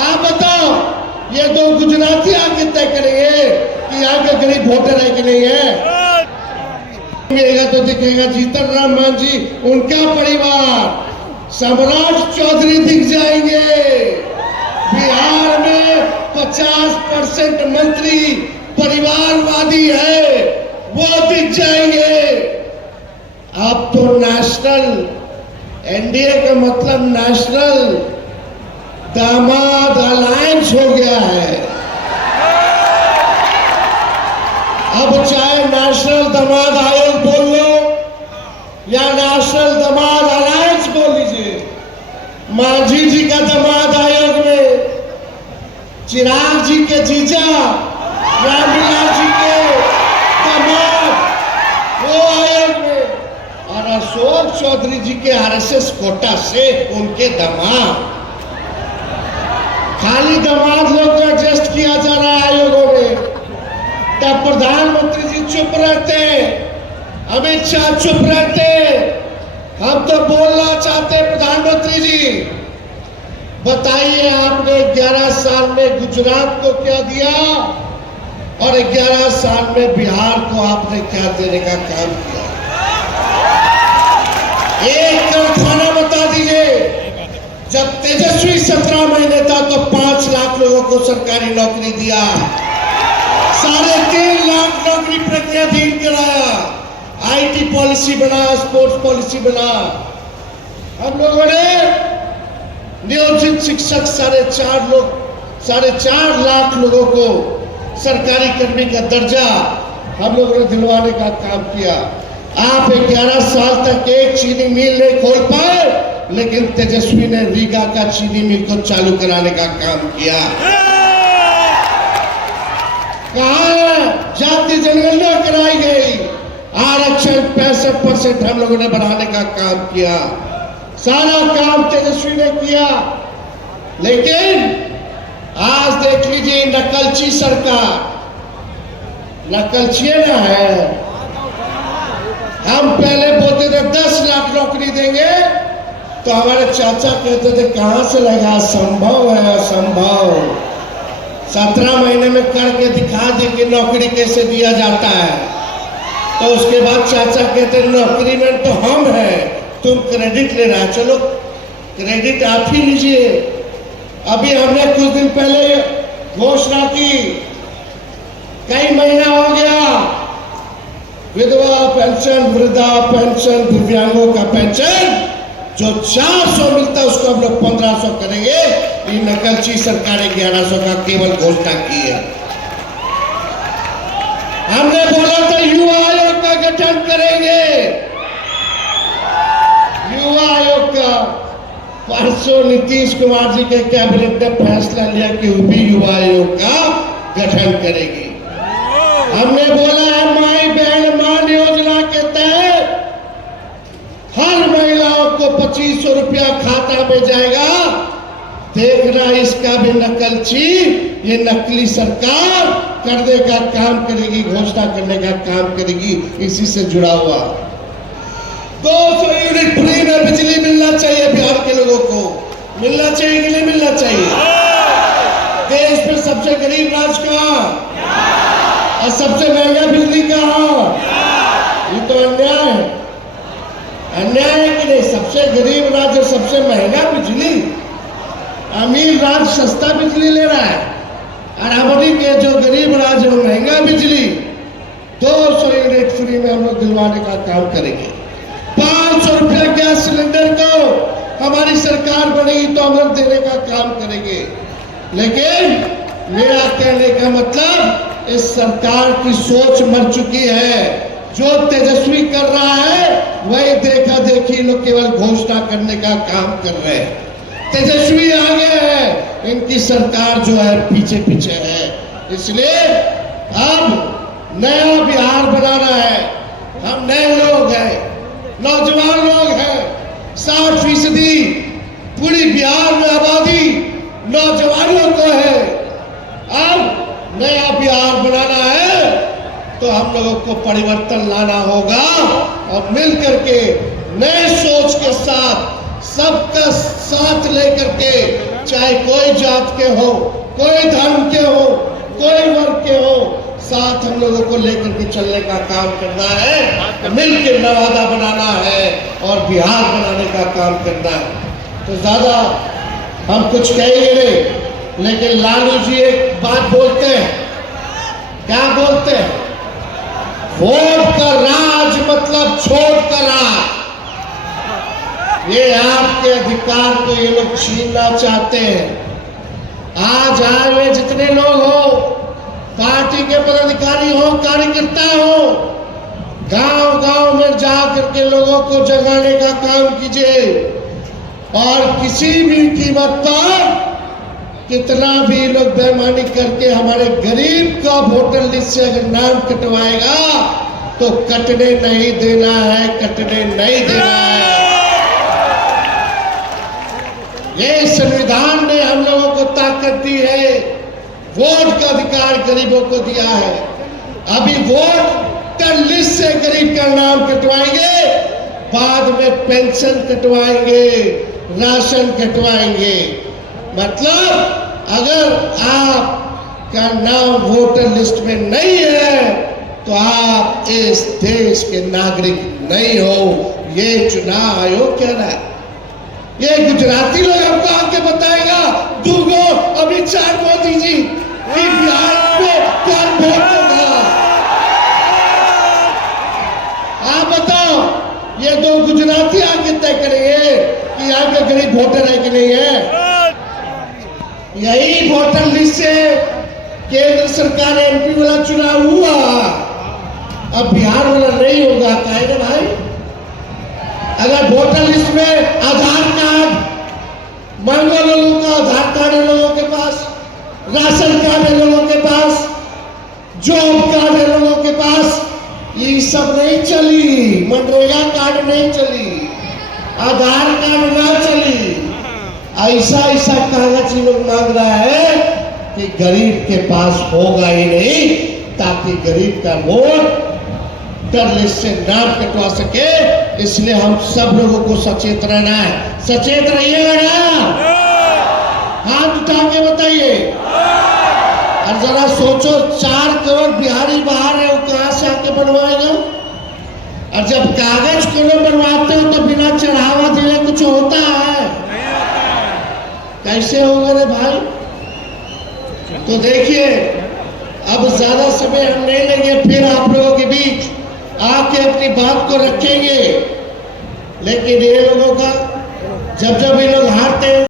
आप बताओ, ये दो गुजराती आके तय करेंगे कि यहाँ के गरीब वोटर है कि नहीं है? तो दिखेगा जीतन राम मांझी, उनका परिवार, सम्राट चौधरी दिख जाएंगे। बिहार में 50% मंत्री परिवारवादी है, वो दिख जाएंगे। अब तो नेशनल, एनडीए का मतलब नेशनल दामाद अलायंस हो गया है। अब चाहे नेशनल दामाद आयोग बोल लो या नेशनल दामाद अलायंस बोल लीजिए, मांझी जी का दामाद आयोग में, चिराग जी के जीजा रामविलास जी के दामाद वो आयोग में, और अशोक चौधरी जी के आरएसएस कोटा से उनके दामाद। खाली दामाद लोग को एडजस्ट किया जा रहा है आयोगों में। तब प्रधानमंत्री जी चुप रहते, अमित शाह चुप रहते। हम तो बोलना चाहते प्रधानमंत्री जी, बताइए आपने 11 साल में गुजरात को क्या दिया और 11 साल में बिहार को आपने क्या देने का काम किया? एक कारखाना बता दीजिए। जब तेजस्वी 17 महीने था तो 5 लाख लोगों को सरकारी नौकरी दिया, 3.5 लाख नौकरी प्रक्रियाधीन कराया, आईटी पॉलिसी बना, स्पोर्ट्स पॉलिसी बना। हम लोगों ने नियोजित शिक्षक 4.5 लाख लोगों को सरकारी कर्मी का दर्जा हम लोगों ने दिलवाने का काम किया। आप 11 साल तक एक चीनी मिल नहीं खोल पाए, लेकिन तेजस्वी ने रीगा का चीनी मिल को चालू कराने का काम किया। कहा जाति जनगणना कराई गई, आरक्षण 65% हम लोगों ने बढ़ाने का काम किया। सारा काम तेजस्वी ने किया। लेकिन आज देख लीजिए नकलची सरकार, नकलची ना है। हम पहले बोलते थे 10 लाख नौकरी देंगे, तो हमारे चाचा कहते थे कहां से लगा, असंभव है, असंभव। 17 महीने में करके दिखा दे कि नौकरी कैसे दिया जाता है। तो उसके बाद चाचा कहते नौकरी में तो हम हैं, तुम क्रेडिट ले रहा। चलो क्रेडिट आप ही लीजिए। अभी हमने कुछ दिन पहले घोषणा की, कई महीना हो गया, विधवा पेंशन, वृद्धा पेंशन, दिव्यांगों का पेंशन जो 400 मिलता है उसको हम लोग 1500 करेंगे। ये नकलची सरकार 1100 का केवल घोषणा की है। हमने बोला था युवा आयोग का गठन करेंगे। युवा आयोग का परसों नीतीश कुमार जी के कैबिनेट ने फैसला लिया कि वो भी युवा आयोग का गठन करेगी। हमने बोला है माई बहन मान योजना के तहत हर महिलाओं को 2500 रुपया खाता में जाएगा। देखना इसका भी नकलची, ये नकली सरकार करने का काम करेगी, घोषणा करने का काम करेगी। इसी से जुड़ा हुआ 200 यूनिट फ्री में बिजली मिलना चाहिए बिहार के लोगों को। मिलना चाहिए कि नहीं मिलना चाहिए? देश में सबसे गरीब राज्य कहाँ और सबसे महंगा बिजली कहाँ? ये तो अन्याय है। अन्याय है कि नहीं? सबसे गरीब राज्य सबसे महंगा बिजली, अमीर राज्य सस्ता बिजली ले रहा है, और हमारी के जो गरीब राज्य वो महंगा बिजली। 200 यूनिट फ्री में हम लोग दिलवाने का काम करेंगे। 500 रुपया गैस सिलेंडर को हमारी सरकार बनेगी तो हम लोग देने का काम करेंगे। लेकिन मेरा कहने का मतलब इस सरकार की सोच मर चुकी है। जो तेजस्वी कर रहा है वही देखा देखी लोग केवल घोषणा करने का काम कर रहे हैं। तेजस्वी आगे है, इनकी सरकार जो है पीछे पीछे है। इसलिए अब नया बिहार बनाना है। हम नए लोग हैं, नौजवान लोग हैं। 60% पूरी बिहार में आबादी नौजवानों को है। अब नया बिहार बनाना है तो हम लोगों को परिवर्तन लाना होगा और मिल करके नए सोच के साथ सबका साथ लेकर के चाहे कोई जात के हो, कोई धर्म के हो, कोई वर्ग के हो, साथ हम लोगों को लेकर के चलने का काम करना है, मिलकर नवादा बनाना है और बिहार बनाने का काम करना है। तो ज्यादा हम कुछ कहेंगे नहीं, लेकिन लालू जी एक बात बोलते हैं, क्या बोलते हैं? वोट का राज मतलब छोड़ का राज। ये आपके अधिकार को ये लोग छीनना चाहते हैं। आज आए हुए जितने लोग हो, पार्टी के पदाधिकारी हो, कार्यकर्ता हो, गांव गांव में जा करके लोगों को जगाने का काम कीजिए और किसी भी कीमत पर कितना भी लोग बेईमानी करके हमारे गरीब का वोटर लिस्ट से अगर नाम कटवाएगा तो कटने नहीं देना है, कटने नहीं देना है। ये संविधान ने हम लोगों को ताकत दी है, वोट का अधिकार गरीबों को दिया है। अभी वोटर लिस्ट से गरीब का नाम कटवाएंगे, बाद में पेंशन कटवाएंगे, राशन कटवाएंगे। मतलब अगर आपका नाम वोटर लिस्ट में नहीं है तो आप इस देश के नागरिक नहीं हो, ये चुनाव आयोग कह रहा है। ये गुजराती लोग हमको आके बताएगा, दूगो अमित शाह मोदी जी कि बिहार में कौन वोट होगा। आप बताओ, ये दो गुजराती आके तय करेंगे कि यहाँ का गरीब वोटर है कि नहीं है। यही वोटर लिस्ट से केंद्र सरकार एमपी वाला चुनाव हुआ, अब बिहार वाला नहीं होगा। काहे रे भाई? अगर वोटर लिस्ट में आधार कार्ड मांगो, लोगों का आधार कार्ड है लोगों के पास, राशन कार्ड है लोगों के पास, जॉब कार्ड है लोगों के पास, ये सब नहीं चली। मनरेगा कार्ड नहीं चली, आधार कार्ड ना चली। ऐसा ऐसा कागज ही लोग मांग रहा है कि गरीब के पास होगा ही नहीं, ताकि गरीब का वोट वोटर लिस्ट से नाम कटवा सके। इसलिए हम सब लोगों को सचेत रहना है। सचेत रहिएगा ना? हाथ उठा के बताइए। और जरा सोचो, 4 करोड़ बिहारी बाहर है, वो कहां से आके बनवाएगा? और जब कागज को लोग बनवाते हो तो बिना चढ़ावा दिए कुछ होता है? कैसे होगा रे भाई? तो देखिए, अब ज्यादा समय हम नहीं लेंगे, फिर आप लोगों के बीच आके अपनी बात को रखेंगे। लेकिन ये लोगों का जब जब ये लोग हारते हैं